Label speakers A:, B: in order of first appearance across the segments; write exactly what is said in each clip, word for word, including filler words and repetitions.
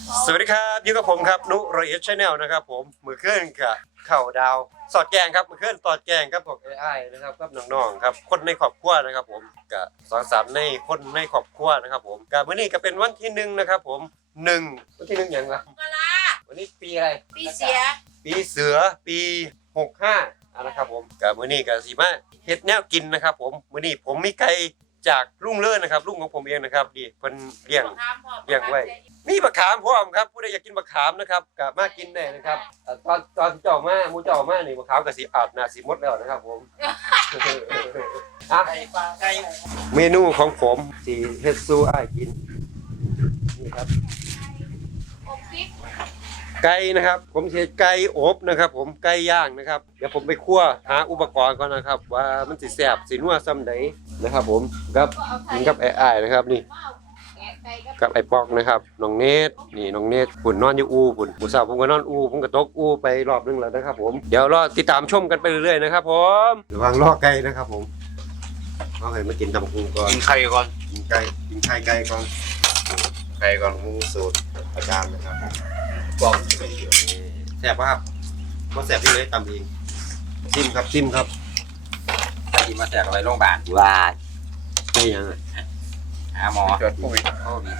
A: สวัสดีครับอยู่กับผมครับนุรเอชชาแนลนะครับผมมือเคลื่อนกับเข่าดาวสอดแกงครับมือเคลื่อนสอดแกงครับผมเอไอนะครับกับน้องๆครับคนในครอบครัวนะครับผมกับสองสามในคนในครอบครัวนะครับผมกับวันนี้ก็เป็นวันที่หนึ่งนะครับผมหนึ่งวันที่หนึ่งอย่างไรวันนี้ปีอะไร
B: ปีเสีย
A: ปีเสือปีหกห้านะครับผมกับมื้อนี้กับสีมาเฮ็ดแนวกินนะครับผมมื้อนี้ผมมีไก่จากลุงเลิศนะครับลุงของผมเองนะครับดีเพิ่นเลี้ยง เลี้ยงไว้ มีบักขามพร้อมครับผู้ใดอยากกินบักขามนะครับก็มากินได้นะครับเอ่อตอนตอนที่เจ้ามาหมูเจ้ามานี่บักขามก็สิอาบหน้าสิหมดแล้วนะครับผม อ่ะ
C: ไก่ปลาไก่
A: เมนูของผมสิเฮ็ดสู่อ้ายกินนี่ครับ
B: อบพริก
A: ไก่นะครับผมใช้ไก่อบนะครับผมไก่ย่างนะครับเดี๋ยวผมไปคั่วหาอุปกรณ์ก่อนนะครับว่ามันสิแซ่บสินัวซ้ำใดนะครับผมกับกินกับไอ้อ้ายนะครับนี่กับไอ้ปอกนะครับน้องเนตนี่น้องเนตปุ่นนอนอยู่อูปุ่นผู้สาวผมก็นอนอูผมก็ตกอูไปรอบนึงแล้วนะครับผมเดี๋ยวรอติดตามชมกันไปเรื่อยๆนะครับผมระวังรอไก่นะครับผมเอาให้มากินตำพุงก่อน
C: กินไข่ก่อน
A: กินไก่กินไข่ไก่ก่อนไก่ก่อนมุงสูตรอาจารย์นะครับ
C: บอก
A: แซ่บป่ะครับมาแซ่บที่เลยตำเองจิ้มครับจิ้มครับ
C: กินมาแจกอะไรโรงพยาบาล
A: ว้าไม่ยังอ่ะ
C: หาหมอตรวจโควิดโควิด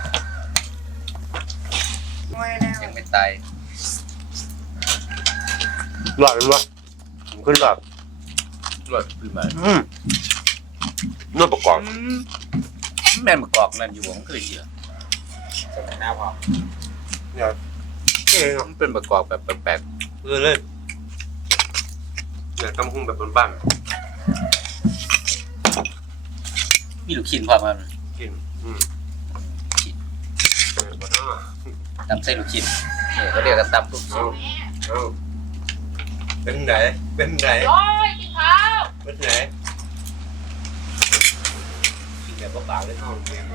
B: ไม่แล้ว
C: ยังไม่ตาย
A: หลอดเลยผมขึ้นหลอด
C: ตรวจคือมา
A: อืมนวดประกอบ
C: แม่นประกอบนั่นอยู่ผมเคยเจอสมัยหน้าพอ
A: เนี่ยเก่งอ่ะ
C: มันเป็นประกอบแบบแปลก
A: เออเลยเนี่ยตำหุ้งแบบบ้าน
C: ๆมีลูกชิ้นพอมัน
A: ๆกินอืม
C: ตำเส้นลูกชิ้นเนี่ยเขาเรียกกันตำลูกชิ้น
A: เอาเป็นไหนเป็นไหน
B: โอ้ยกินข้าว
A: เป็นไหนกินแบบเปล่าๆเลยเท่าเอง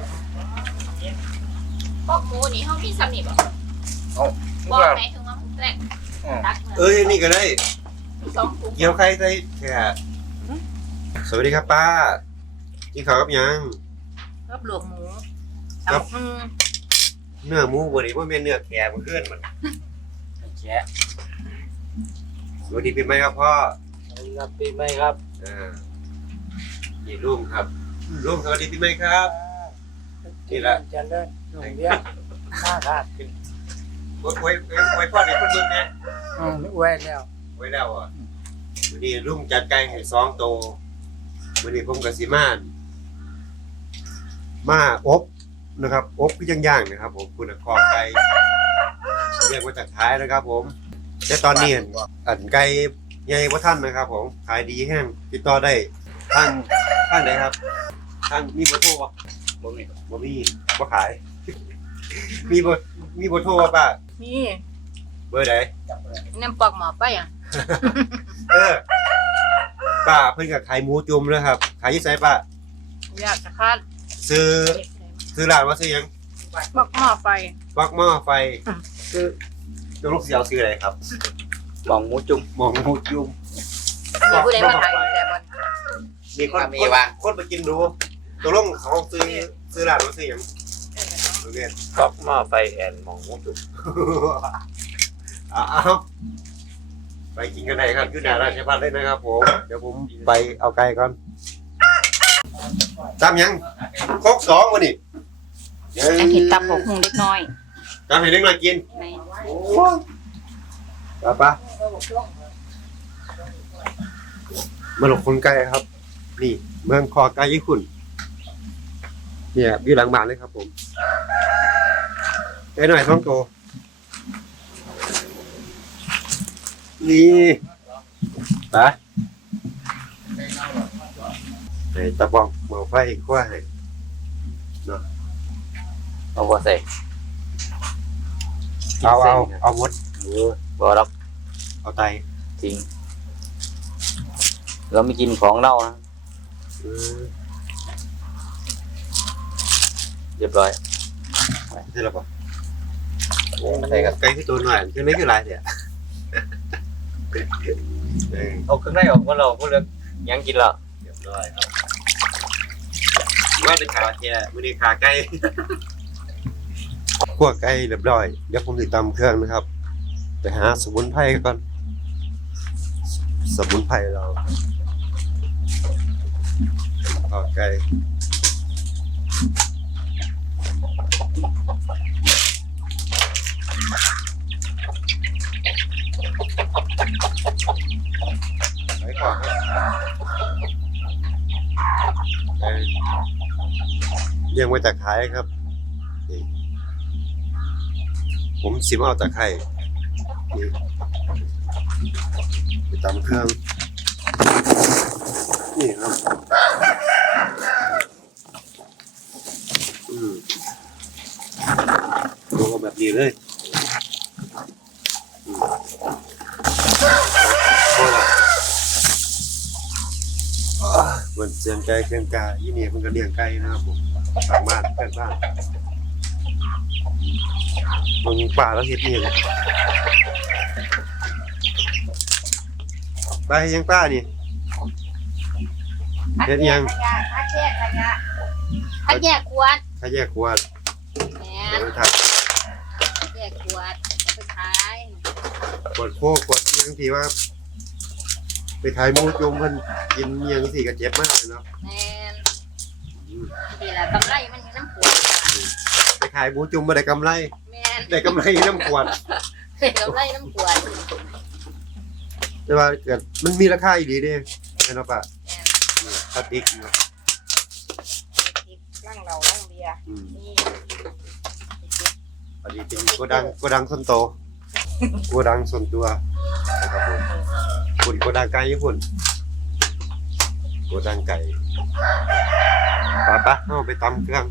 B: พวกหมูนี่เขามีสำนีบ่
C: โอ้
B: บอกไหนถึงว่ามันแตกตัก
A: เอ้ยนี่ก็ได้
B: สองถุง
A: เกี่ยวไข่ใส่แค่สวัสดีครับป้ากินข้าวกับยัง
B: กับหลวงหมู
A: ครับ
B: อืม
A: เนื้อหมูบริว่าเป็นเนื้อแกะมันเคลื่อนมัน
C: แฉะ
A: สวัสดีปีใหม่ครับพ่อ
C: ครับปีใหม่ครับ
A: อ่านี่ลุงครับลุงสวัสดีปีใหม่ครับนี่แหละ
C: จะเล่นหนุ่มเลี้ยงข้าขาดกิน
A: ไว้ไว้ไว้พ่อเด็กคนนึงนะ
C: อืมไว้แล้ว
A: ไว้แล้วอ่ะวันนี้ลุงจัดไก่ให้สองโตววันนี้ผมกับสีมานมาอบนะครับอบก็ย่างๆนะครับผมคุณคอไก่เรียกว่าจากท้ายนะครับผมแต่ตอนนี้อันไก่ใหญ่กว่าท่านนะครับผมขายดีแห้งติดต่อได้ทางทางไหนครับทางมีเบอร์โทรป่ะ
C: บ่มี
A: บ่มีบ่ขาย มีเบอร์มีเบอร์โทรป่ะป้า
B: นี่
A: เบอร์ไหน
B: น้ำปอกหมอไปอ่ะ
A: เออป้าเพิ่นก็ขายหมูจุ่มแล้วครับขายยี่ไสป้า
B: อยากจะคาด
A: ซื้อซื้อร้านว่าซื้อหยัง
B: ปอกหม้อไฟ
A: ปักหม้อไฟคือตัวลูกเสียวซื้ออะไรครับ
C: มองหมูจุ่ม
A: หมองหมูจุ่ม
B: มีผู้ใดมาถ่ายแต่บน
A: มีคน
C: มี
A: คน
C: ว่ะ
A: คนไปกินดูตัวลงเขาซื้อซื้อร้านว่าซื้อหยังโอเค
C: ก๊อกหม้อไฟแอนมองหมูจุ่ม
A: เอาเอาไปกินกันไหนครับอยู่หน้าราชพัฒน์เลยนะครับผมเดี๋ยวผมไปเอาไก่ก่อนตามยังโคกสองวันนี้
B: ยังเห็นตับหกหุงเล็กน้อย
A: ตามให้เล็กน้อยกิน
B: ใน
A: โอ้ปะปะมาหลบคนไก่ครับ นี่เมืองคอไก่ญี่ปุ่นเนี่ยอยู่หลังบ้านเลยครับผมไก่หน่อยท้องโตนี่ไปไอ้ตะบองหมอไฟขั้วให้เนาะ
C: เอาบ่ใส่
A: เอาเอาเอาหมด
C: เออบ่รับ
A: เอาไต
C: ทิ้งเราไม่กินของเน่านะ
A: เออ
C: เรียบร้อย
A: ใช่หรอปะ
C: ใส่ครับ
A: ไก่ที่ตัวหน่อยคือไม่คือไรเนี่ยเออ
C: เอาเครื่องในออกมาเราก็เลือกยังกินละ
A: เรียบร้อยครับว่าเป็นขาแค่ไม่ได้ขาไก่คั่วไก่เรียบร้อยเดี๋ยวผมติดตามเครื่องนะครับไปหาสมุนไพรก่อนสมุนไพรเราคั่วไก่ไปก่อนครับไก่เลี้ยงไว้แต่ขายครับนี่ผมสิมาเอาตะไคร้นี่ไปตำเครื่องนี่ครับอืมดูกันแบบนี้เลยอืมโอ้ละอ่ามันเสียงไก่เคียงกายี่นี่มันก็เลี้ยงไก่นะครับผมทางบ้านเพื่อนบ้านมึงป่าแล้วเฮ็ดนี่เลยไปยังป้านี่เฮ็ดยัง
B: ขยะคัดแยกขยะคัดแยกขวด
A: ถ้าแยกขวด
B: แห
A: เดี๋ยว
B: ม
A: ไปถัก
B: คัดแยกขวดเอาไปขาย
A: ขวดโคกขวดอิหยังที่ว่า ไปขายหมูจุ่มเพิ่นกินอิหยังสิก็เจ็บมากเลยเนาะ
B: แม่น
A: อืม
B: นี่แหละกำไรมันอยู่น้ำขวด
A: ไปขายหมูจุ่มบ่ได้กำไร
B: แม่น
A: ได้กำไรน้ำขวด
B: กำไรน้ำขวด
A: แต่ว่าเกิดมันมีราคาอีหลีเด้แม่นบ่ปะ
B: แม่น
A: นี่พลาสติกเนาะ
B: ร่างเราร่างเบียร์
A: อืม
B: นี่
A: อันนี้เป็นโกดังโกดังส่วนโตวโกดังส่วนตัวนะครับผมคุณโกดังไก่ญี่ปุ่นโกดังไก่ไปปะเอาไปตำเครื่อง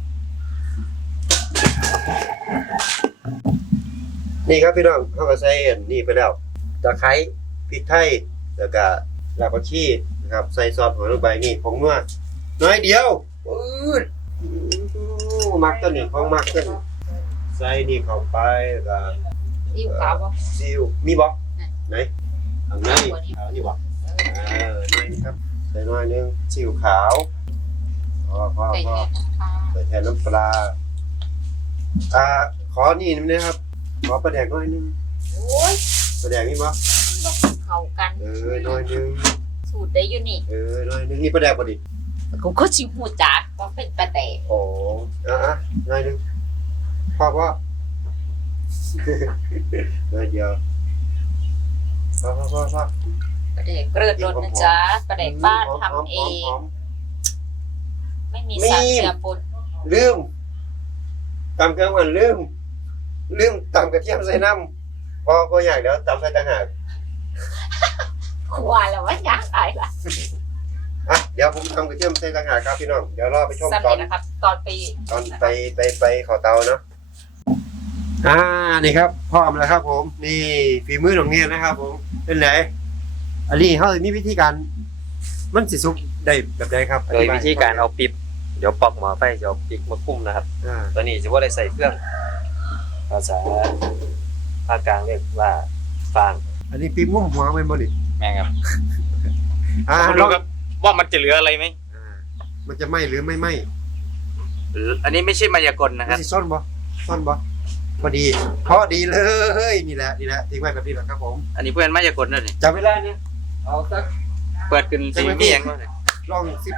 A: นี่ครับพี่น้องเขาก็ใส่อันนี่ไปแล้วตะไคร้พริกไทยแล้วก็รากผักชีนะครับใส่ซอสหัวลงไปนี่ผงนัวน้อยเดียวปื๊ดอู้มักตัวนี้ของมักตัวนี้ใส่นี่เข้าไปแล้วก็
B: อิ่วขาวบ่
A: ซิลมีบ่ไหนอันนี้เอานี่บ่เออหน่อยนี่ครับใส่หน่อยหนึงซิลขาวพอพอ
B: ไก่
A: พอ
B: แห้งนะคะ
A: ใส่แทนน้ำปลาอ่าขอนี่นิดนะครับขอปลาแดกหน่อยหนึง
B: โอ้ย
A: ปลาแดกนี่บ่
B: บอกเข้ากัน
A: เออหน่อยหนึง
B: สูตรได้อยู่นี่
A: เออหน่อยหนึงนี่ปลาแดกบ่ดิ
B: กูก็ชิหูจักว่าเป็นประเดะ
A: โอ้อ่ะอ่ะหน่อยหนึงพอพอ หน่อยเดียวพอพอพอพอ
B: ประเดะเกลือดรสนะจ๊ะประเดะบ้านทำเอง
A: หอม
B: ไม่มี
A: มี
B: สารเจือปน
A: ๆลืมตำเครื่องมันลืมลืมตำกระเทียมใส่น้ำพอก็อยากเดี๋ยวตำใส่ต่างหาก
B: ขวานแล้วว่าอยากตายละ
A: อ่ะเดี๋ยวผมทำกระเทียมใส่ต่างหากครับพี่น้องเดี๋ยวรอไปชม
B: สำ
A: ตอ
B: เร็
A: น
B: จนะครับ ตอนไป
A: ตอนไปไปไปขอเตาเนาะอ่านี่ครับพร้อมแล้วครับผมนี่ฝีมือของเนี่ยนะครับ ผมเป็นไหนอันนี้เขามีวิธีการมันสิสุกได้แบบใดครับ
D: โดยวิธีการเอาปิ๊บเดี๋ยวปอกหมอไฟจะเอาปิ๊กมาคุ้มนะครับ
A: อ่า
D: ตัวนี้จะว่าได้ใส่เครื่องภาษาภาคกลางเรียกว่าฟาง
A: อันนี้ปีงุ้มหัวเป็นบ่ดิ
D: แม่งครับ
A: อ่า
D: คุณรู้ครับว่ามันจะเหลืออะไรไหม
A: อ่ามันจะไหมหรือไม่ไหม
D: อันนี้ไม่ใช่มายากลนะค
A: มั
D: รั
A: น
D: บ
A: สิซ่อนบ่ซ่อนบ่พอดีพอดีเลยนี่แหละนี่แหละทิ้งไว้แบบนี้แหละครับผม
D: อันนี้เพื่อนมายากลนั่นนี่
A: จับเวลาเนี่ยเอาสัก
D: เปิดขึ้นสีมีอย่างก็
A: ลองสิบ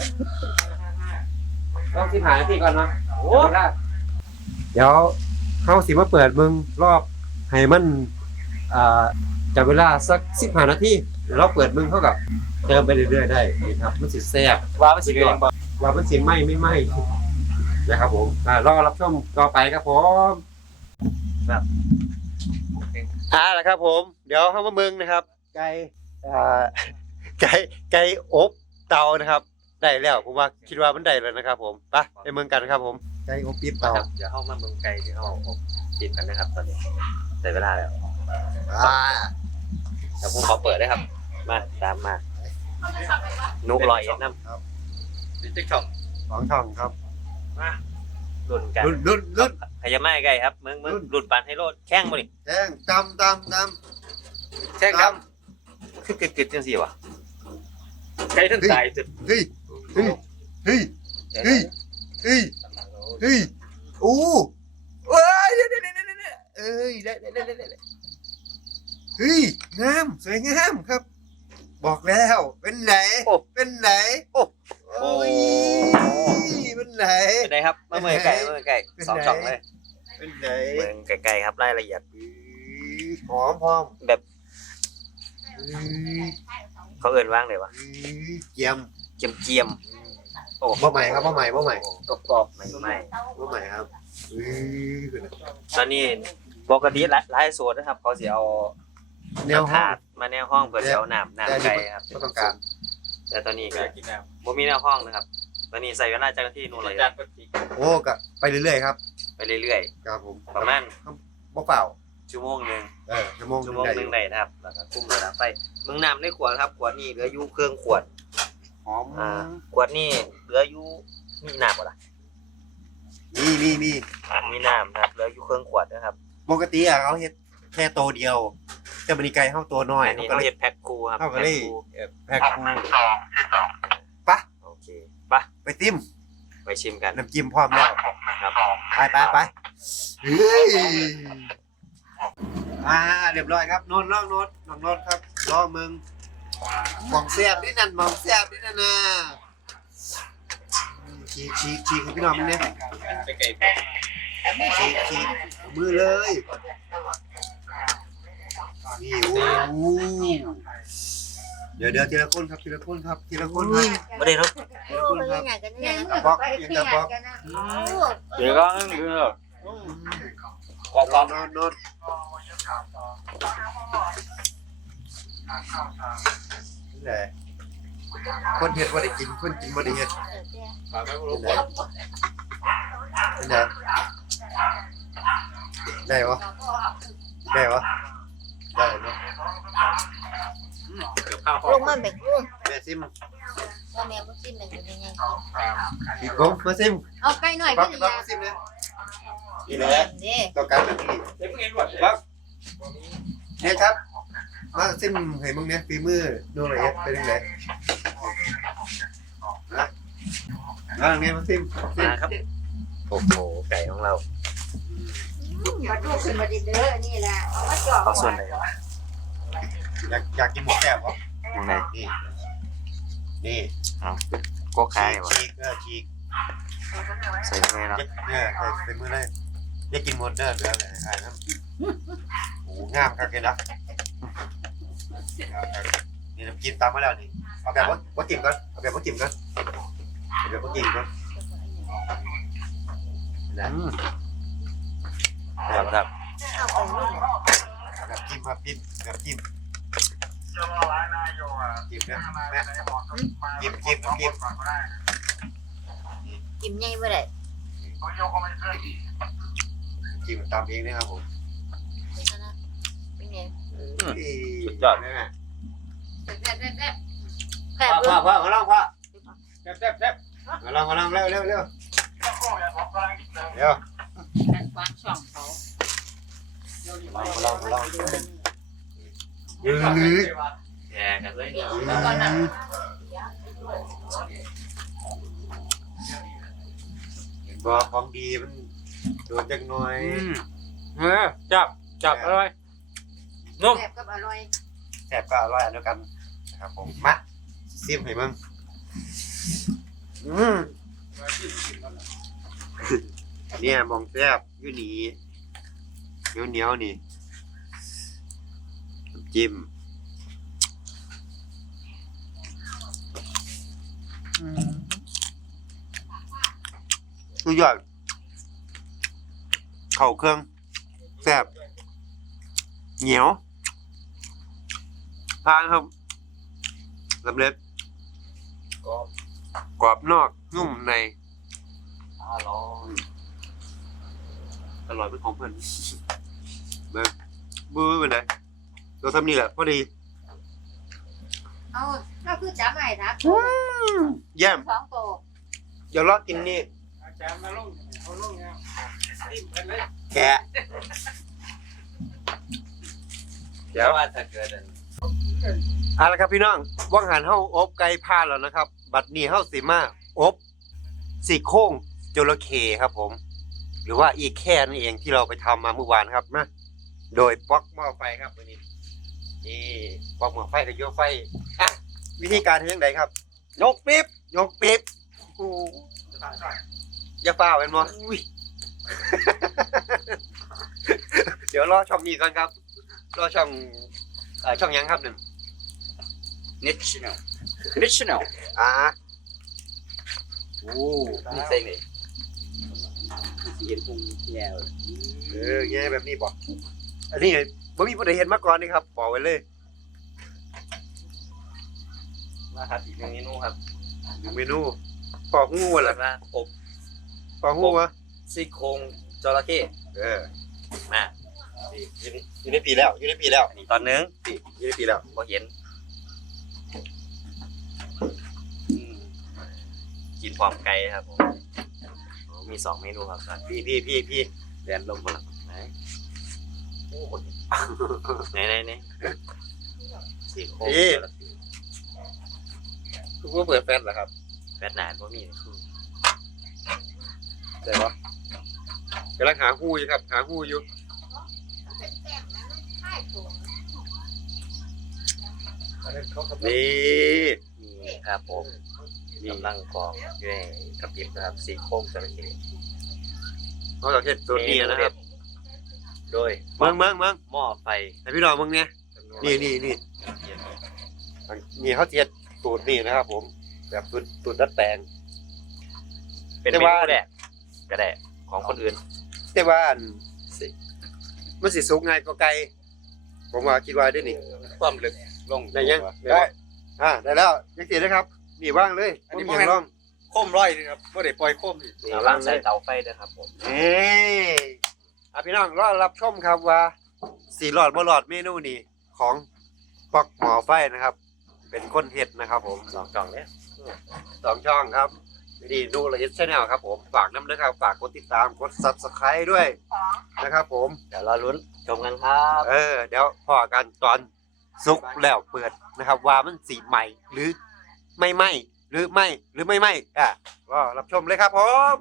A: ลองสิบหานาทีก่อนเนาะโอ้เดี๋ยวเขาสิมาเปิดมึงรอบให้มันอ่าจับเวลาสักสิบห้านาทีเดี๋ยวเราเปิดมึงเท่ากับเติมไปเรื่อยๆได้นี่ครับมันสิแซ่บ
D: ว่ามันสิเหลือบ่
A: ว่ามันสิไหมไม่ไหมนะครับผมอ่ารอรับชมต่อไปครับผมครับอ่าแล้วครับผม เดี๋ยวเข้ามาเมืองนะครับ ไก่อ่าไก่ไก่อบเตานะครับ ได้แล้วผมว่าคิดว่ามันได้แล้วนะครับ ผมไปไปเมืองกันครับ ผมไก่อบปี๊บเตา
D: ครับเดี๋ยวเข้ามาเมืองไกลที่เข้าอบปิดกันนะครับ ตอนนี้ได้เวลาแล้ว
A: อ่า
D: เดี๋ยวผมขอเปิดได้ครับ มาตามมานุกลอยเอ็ดน้ำติ๊กต็อก
A: สองช่องครับ
D: มารุ่นกัน
A: รุ่นรุ่นรุ่น
D: ขยับมาใกล้ครับมึงมึง
A: รุ่น
D: หลุดปันให้โลดแข้งบ่นี่
A: แจ้งตำตำต
D: แข้งครับคือกึดๆจังซี่วะใกล้ถึงตายจุด
A: ำเฮ้ยเฮ้ยเฮ้ยเฮ้ยเฮ้ยเฮ้ยอู้โอ้เอ้ยเดี๋ยวเดี๋ยวเดี๋ยวเดี๋ยวเอ้ยได้ได้ได้ได้ได้เฮ้ยงามสวยงามครับ บอกแล้วเป็นไหนเป็นไหน
D: โอ้
A: โอ้ยเป็นไหน
D: เป็นไงครับมาเมืองไก่มาเมืองไก่สองช่องเลย
A: เป็นไหน
D: เมืองไก่ๆครับรายละเอียด
A: หอมหอม
D: แบบ
A: เอ้ย
D: เขาเอิ้นว่างเลยวะ
A: เอ้ยเจียม
D: เจียมเจียมโอ้
A: บ่ใหม่ครับบ่ใหม่บ่ใหม่
D: กรอบกรอบไม่ไม่
A: บ่ใหม่ครับเอ้ยเป็นไหน
D: ตอนนี้ปกติไลฟ์สดนะครับ เขาสิเอา
A: แนวห้อ
D: ถาง ดมาแนวห้องเพื่อจะเอาน้ำน้ำไก่ครับ
A: ก็ต้องการ
D: แต่ตอนนี้ก็
C: กินน้
D: บ่มีแนวห้องนะครับ ตอนนี้ใส่เวลาจากที่นู่นเลย
C: ำจานปกติ
A: โอ้ก็ไปเรื่อยๆครับ
D: ไปเรื่อย
A: ครับผม
D: ๆ ประมาณ
A: บ่เปล่า
D: ชั่วโมงหนึง
A: เออชั่วโมง
D: ชั่วโมง
A: ได้
D: หนึงได้นะครับแล้วก็คุมระดับไฟมึงน้ำในขวดครับขวดนี้เหลืออยู่เครื่องขวด
A: หอม
D: อ่าขวดนี้เหลืออยู่มีน้ำบ่ล่ะ
A: มีมีมี
D: อ่ามีน้ำนะครับเหลืออยู่เครื่องขวดนะครับ
A: ปกติอ่ะเขาเฮ็ดแค่ตัวเดียว แต่บันนี้ไก่เฮาตัวน้อย
D: อันนี้
A: เขาก็
D: เขา
A: เลย
D: เฮ็ดแพ็คคูครับ
A: เขาก็เลย
D: แพ็คคู
A: เอ่อแพ็คคู่ปะ
D: โอเคไปะ
A: ไปติ้ม
D: ไปชิมกัน
A: น้ำจิ้มพร้อมแล้ว
D: ครับ
A: ไปไปไปเฮ้ยอ่าเรียบร้อยครับโนนลองโนนลองโนนครับรอมึงหมองแซ่บนี่นั่นหมองแซ่บนี่นั่นน่ะฉีกฉีกฉีกให้พี่น้องมึงเนี่ย
C: ไปไก่
A: ฉีกฉีกมือเลยนี่โอ้โหเดี๋ยวเดี๋ยวทีละคนครับทีละคนครับทีละคนครับ
D: บ่ได้เนาะ
A: ทีละคนครับกระบอกยังกระบอก
C: เดี๋ยวก็เดี๋ยว
A: กรอบกรอบนอนนอนนี่แหละคนเห็ดว่าได้กินคนกินว่าได้เห็ด
C: ฝากไว้บนรถ
A: นี่แหละได้วะได้วะได้เนาะ
C: เดี๋ยวข้าว
B: ลงมาแบบลูก
A: แม่ซิม
B: ว่าแม่บ่กินมันจะเป็นยังกิน
A: อีกกงมาซิม
B: เอาไก่หน่อย
A: ปัก
B: พี่
A: ปัก
B: ยา
A: มาซิมเลยนี่
B: เด้
A: แหละ
B: เด้
A: ต้องการแบบนี้
C: เดี๋ยวเพิ่งเห็นหมด
A: ปักเนี่ยครับมาซิมให้มึงเนี่ยฝีมือดูหน่อยเนี่ยเป็นยังไงนะแล้วเนี่ยมาซิมซิม
D: มาครับโอ้โหไก่ของเรา
B: มาดูขึ้นมาดิเด้อนี่แหละเอามาจ่อ
D: เอาส่วนไหนวะ
A: อยากอยากกินหมูแซ่บเหรอ
D: ตรงไหน
A: นี่นี่
D: เอาโก็ขายวะ
A: ฉีกเออฉีก
D: ใส่ยังไงเนาะ
A: เนี่ยใส่เป็นมือได้ได้กินหมดเด้อเหลือเลยไอ้น้ำโอ้งามครับแกนะนี่น้ำจิ้มตามมาแล้วนี่เอาแบบว่าว่าจิ้มก่อนเอาแบบว่าจิ้มก่อนเอาแบบว่าจิ้มก่อนนะ
D: อืมครับครับ
B: เอาไปลูก
A: แบบจิ้มครับจิ้มแบบจิ้มจิ้มนะแม่จิ้มจิ้มจิ้ม
B: กินใหญ่บ่ได้
A: จิ้มตามเองนะครับผม
B: เป็นไง
A: สุดยอดแม่แม่
B: แซ่บแซ่บแซ่บแซ่
A: พ่
B: บ
A: อพ่อพ่อมาลองพ่อ
C: แซ่บแซ่บแซ่บ
A: มาลองมาลองเร็วเร็วเร็วเร็ว
B: การวางช่องเขา
A: มาลองมาลองยืด
D: แย่กันเลย
B: ก่อนนะ
A: เห็นบ่ของดีมันโดนจังหน่อย
C: อืมเออจับจับอร่อยนุ่ม
B: แซ่บกับอร่อย
A: แซ่บก็อร่อยอันเดียวกันนะครับผมมาซิมให้มึงอืมเนี่ยมองแซ่บอยู่นี่เหนียวเหนียวๆนี่น้ำจิ้มสุดยอดเข่าเครื่องแซ่บเหนียวทานครับสำเร็จ
C: กรอบ
A: กรอบนอกนุ่มใน
C: อร่อย
A: อร่อยเป็นของเพื่อนเบิ้งบื้อเป็นไรเราทำนี่แหละพอดี
B: เอาเราคือจับใหม่ครับ
A: เยี่ยม
B: สองโต
A: เดี๋ยวรอกินนี่
C: อาจารย์มาลงเอาลงแล้วจิ้มกันเลย
A: แกะ
D: เดี๋ยวว่าถ้าเกิดอัน
A: เอาละครับพี่น้องว่างหันเฮาอบไก่พานแล้วนะครับ บัดนี้เฮาสิมาอบสี่โครงจระเข้ครับผมหรือว่าอีแค่นั่นเองที่เราไปทำมาเมื่อวานครับนะโดยปลั๊กหม้อไฟครับวันนี้นี่ปลั๊กหม้อไฟกับโยกไฟอ่ะวิธีการทำยังไงครับ
D: ยกปิ๊บ
A: ยกปิ๊บโอ้โหอย่าเปล่าเป็นมั้งอุ้ย เดี๋ยวรอช่องนี้ก่อนครับรอช่องเอ่อช่องยังครับหนึ่ง
C: นิชแนลนิชแนล
A: อ่า
C: โอ้นี่เซ็งเลยสีเห็นพุงแย่เลย
A: เออแง่แบบนี้บอกอันนี้บ่มีผู้ใดเห็นมาก่อนนี่ครับบอกไว้เลย
D: มาครับอีกหนึ่งเมนูครับ
A: หนึ่งเมนูปอกงู
D: เปิ
A: เหร
D: ด
A: อ
D: มาอบ
A: ปอกงูวะ
D: ซี่โครงจระเข้
A: เออ
D: มา
A: นี่อยู่ในอยู่ในปีแล้วอยู่ในปีแล้ว
D: นี่ตอนหนึง
A: นี่อยู่ในปีแล้ว
D: พอเห็นอืมกินความไกลครับผมโอ้มีสองเมนูครับตอน
A: พี่พี่พี่พี่
D: แดนลมมาแล้วไหนโอ้โหไหนไหนไหนซี่โครงจระเข้
A: คือว่าเปิดแฟนเหรอครับ
D: แฟนหนานว่ามีคือ
A: ใช่ปะกำลังหาหูอยู่ครับหาหูอยู่นี่
D: นี่ครับผมกำลังกรองอยู่ในกระปิบนะครับซี่โครงจระเข้
A: เขาจะเห็ดตัวนี้นะครับ
D: โดย
A: เมืองเมืองเมือง
D: หม้อไฟ
A: ให้พี่น้องเมืองเนี่ยนี่นี่นี่นี่เขาเทียดสูตรนี่นะครับ ผมแบบสูตรสูตรดัดแปลง
D: เป็น
A: แต่
D: เม
A: ว่า
D: นูแรกก็ได้ของคนอื่น
A: แต่ว่าอันสิมันสิสุกง่ายก็ไกลผมว่าคิดว่าได้นี่
C: ความลึกลง
A: ได้ยังได้อ่าได้แล้วยังเสียนะครับนี่ว่างเลย
C: อันนี้
A: ผม
C: บ่
A: เห็
C: แม่น
A: นร่อง
C: โค้มร้อยนี่ครับบ่ได้ปล่อยโค้มนี่
D: นี่ล่างใส่เตาไฟด้วยครับผม
A: เอ้อ่ะพี่น้องรอรับชมครับว่าสีหลอดบ่หลอดเมนูนี้ของปอกหมอไฟนะครับ เป็นคนเฮ็ดนะครับ ผม
D: สองกล่องเนี้ย
A: สองช่องครับนี่ดูละเอียดชแนลครับผมฝากน้ำด้วยครับฝากกดติดตามกด ซับสไครบ์ ด้วยนะครับ ผม
D: เดี๋ยวรอลุ้นชมกันครับ
A: เออเดี๋ยวพอกันตอนสุกแล้วเปิดนะครับ ว่ามันสีใหม่หรือไม่ไหมหรือไม่หรือไม่ไหมอ่ะก็รับชมเลยครับผม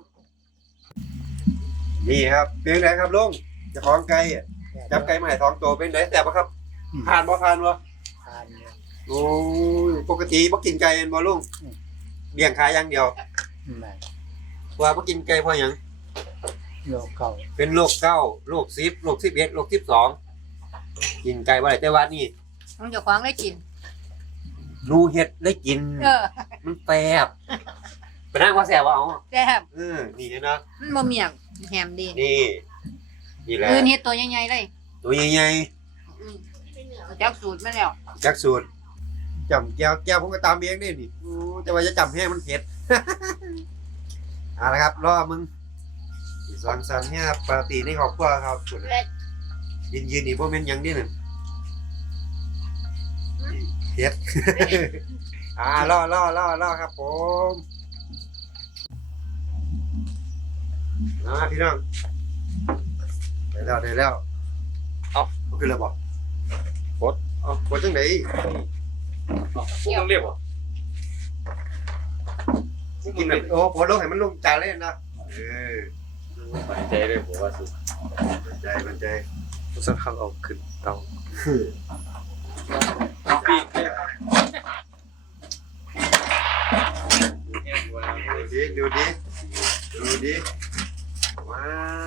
A: นี่ครับเป็นไงครับลุงเจะของไก่อะจับไก่มาให้ท้องโตเป็นไงแต่บครับผ่านบ่ผ่านบ่
E: ทานเนี่ย
A: โอ้ยปกติบ่กินไก่แม่นบ่ลุงเลี้ยงขายอย่างเดียว
E: ไหน
A: ว่าบ่กินไก่เพราะหยัง
E: โลกเก่า
A: เป็นโรคเก้าโรคซิปโรคสิบเอ็ดโรคสิบสองกินไก่บ่ได้แต่ว่านี่
B: มึงจะคว้างได้กิน
A: หนูเฮ็ดได้กิน
B: เออ
A: มันแซ่บไปนั่งว่าแซ่บว่าเอา
B: แซ่บ
A: เออนี่นะ
B: มันบ่เมียงแฮมดี
A: นี่นี่แหละ
B: คืนเฮ็ดตัวใหญ่ๆเลย
A: ตัวใหญ่
B: อืมจักสูตรมาแล้ว
A: ๆจักสูตรจำแก้วแก้วผมก็ตามเองนี่นี่โอ้แต่ว่าจะจำแห้งมันเผ็ด เอาละครับรอมึงสังสรรค์เนี่ยปาร์ตี้ในครอบครัวครับยืนยืนนี่บ่แม่นหยังนี่นั่นเผ็ด อ่ารอรอรอรอครับผมนะพี่น้องได้แล้วได้แล้วเอาเอาขึ้นแล้วบ่กดเอากดจังได
C: พวกต้องเรียกว่า
A: กินแบบโอ้โหลงให้มันลงจานเลยนะเออ
C: มันใจเลยผมว่าสุด
A: มันใจมันใจ
D: สักครั้งเอาขึ้นเตา
C: ปีก
A: ดูดิดูดิดูดิว้าว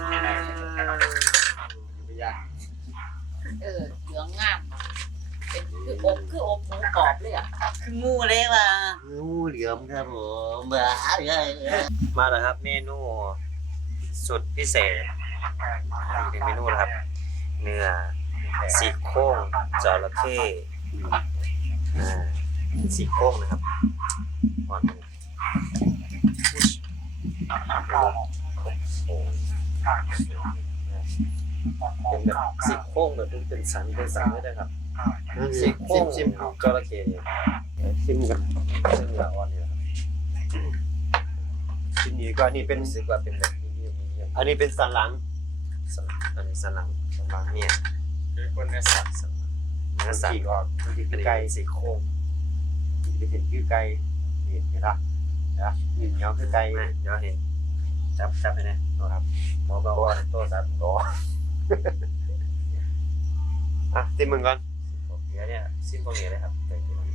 B: เออเหลืองงาม เป็นคืออบคืออบหมูกรอบเลยอ่ะ
E: งูเลยว่ะ
A: งูเหลือมครับผมบ้าเลย
D: มาแล้วครับเมนูสุดพิเศษอีกหนึ่งเมนูนะครับ เนื้อซี่โครงจระเข้อ่าซี่โครงนะครับอ่อนเป็นแบบซี่โครงแบบเป็นสันเป็นสันเลยนะครับซี่โครง
A: ชิม
D: จระเข้เนี่ย
A: ชิมกัน
D: ซึ่งเนื้ออ่อนนี่แหละครับ
A: ชิมนี้ก็อันนี้เป็น
D: รู้สึกว่าเป็นแบบมีเดียมมีเดียม
A: อันนี้เป็นสันหลัง
D: สันอันนี้สันหลังสันหลังเนี่ย
C: คือคนในสัตว์
D: สันหลังเนื้อสัน
A: ฉีกออกมันจะ
D: อัน
A: คือ
D: นี้
A: ไก่
D: ซี่โครง
A: มันจะเป็นคือไก่นี่เห็นปะนะนี่เหนียวคือไก่
D: นะเดี๋ยวเห็นจับจับไปนะ
A: ม
D: ครับหมอบอกว่าโทรศัพท์
A: อ๋ออ่ะซิมมึงก่อน
D: เดี๋ยวเนี่ยสิ้นพวกนี้เลยครับแต่ที่มัน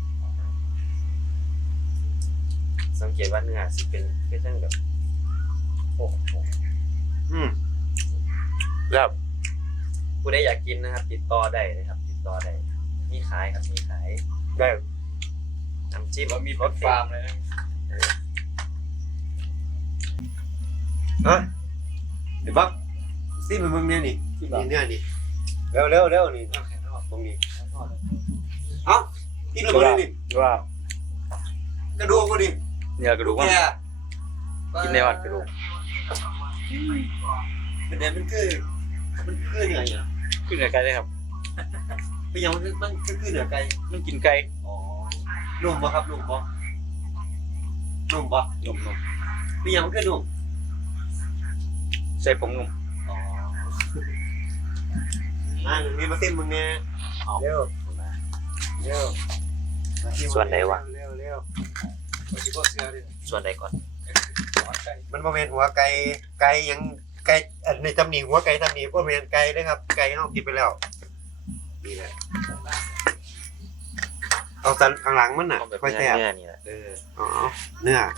D: สังเกตว่าเนื้อสิเป็นแค่เช่นแบบโอ้โห
A: อืมแล้ว
D: ผู้ใดอยากกินนะครับ ติดต่อได้เลยครับ ติดต่อได้มีขายครับมีขาย
A: ได้
D: น้ำจิ้ม
C: เรามีรถฟาร์มเลยนะ
A: ฮะเดี๋ยวปั๊บซิมมึงเนี่ยนี่นี่เนี่ยนี่เร็วเร็วเร็วนี่ตรงนี้เอ้ากินเลยบ่ได้นี่
C: ว้าว
A: กระดูกบ่ดิ
C: เนี่ยกระดูกว่า
A: แก
C: กินได้วันกระดูก
A: เป็นไงมันคือมันคือเหนื่อยอ่ะ
C: ขึ้นเหนือไก่เลยครับ
A: เป็นยังมันมันคือคือเหนือไก่
C: มันกินไก่
A: อ๋อนุ่มบ่ครับนุ่มบ่นุ่มบ่
C: นมนม
A: เป็นยังมันคือนุ่ม
C: ใส่ผงนม
A: อ๋ออ่านี่มาซิมมึงเนี่ยเร็วเร็วมาซิมมึง
D: ส่วนไหนวะ
A: เร็วเร็ว
D: ส่วนใดก่อน
A: มันบ่แม่นหัวไก่ไก่ยังไก่อันในตำหนิหัวไก่ตำหนิบ่แม่นไก่เด้อครับไก่เฮากินไปแล้วนี่แหละเอาสันข้างหลังมันน่ะ
D: เอาแบบ
A: ค่อย
D: เนื้
A: แท้
D: อเนื้อนี่แหละ
A: เอออ๋อเนื้อ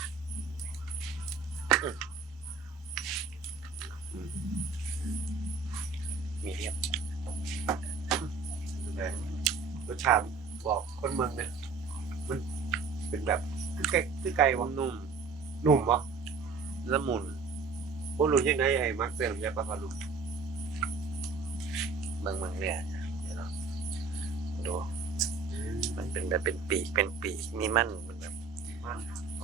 A: อืม
D: มีเรียบ
A: รสชาติบอกคนเมืองเนี่ยมันเป็นแบบคือไก่คือไก่วะ
D: นุ่ม
A: นุ่มวะ
D: ละมุน
A: โอ้รู้ยังไงไอ้มักเซลยาปลาพาลุ
D: เมืองเมืองเนี่ยเดี๋ยวเราดูมันเป็นแบบเป็นปีกเป็นปีกมีมันมันแบบ
A: มัน
D: โอ้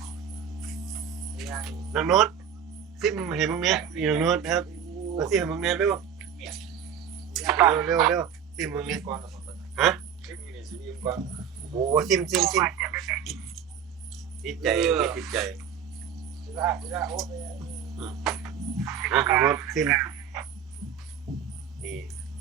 A: นางโน้ตซิมเห็นมึงเนี่ยนี่นางโน้ตครับมาซิมมึงเนี่ยเร็วเร็วเร็วเร็วซิมมึงเนี่ยฮะโอ้ซิมซิมซิมติดใจติดใจอืมอ่ะนางโน้ตซิมนี่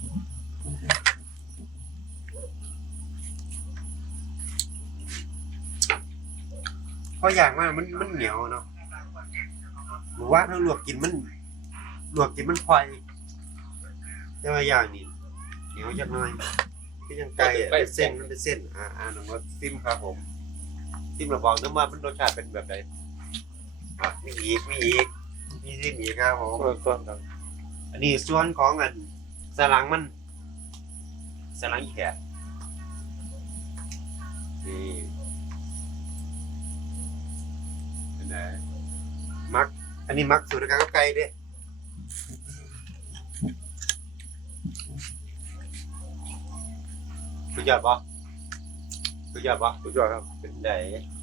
A: เพราะอย่างว่ามันมันเหนียวเนาะหรือว่าถ้าลวกกินมันลวกกินมันควายแต่ว่าอย่างนี้เหนียวจักหน่อยก็ยังไก่อะเป็นเส้นมันเป็นเส้นอ่าอ่าน้องว่าซิมครับผมซิมระบอกน้ำว่ามันรสชาติเป็นแบบไหนอ่ะมีอีกมีอีกมีซิมอีกครับผม
C: ต้นครับ
A: อันนี้ส่วนของอันสลังมันสลังแขกนี่เป็นไงมัก อันนี้มักสูตรการกับไก่เด้สุดยอดปะสุดยอดปะสุดยอดครับเป็นไง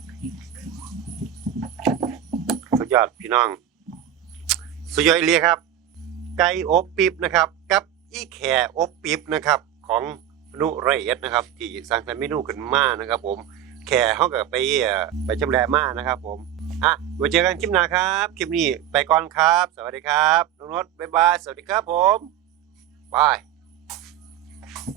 A: สุดยอดพี่น้องสุดยอดอีเลียครับ ไก่อบปิ๊บนะครับ กับอีแข่อบปิ๊บนะครับ ของนุเรศนะครับ ที่สร้างสรรค์เมนูขึ้นมานะครับผมแข่เขากับไปเอ่อไปชำแหละมานะครับผมอ่ะไว้เจอกันคลิปหน้าครับคลิปนี้ไปก่อนครับ สวัสดีครับน้องนดบ๊ายบายสวัสดีครับผมบาย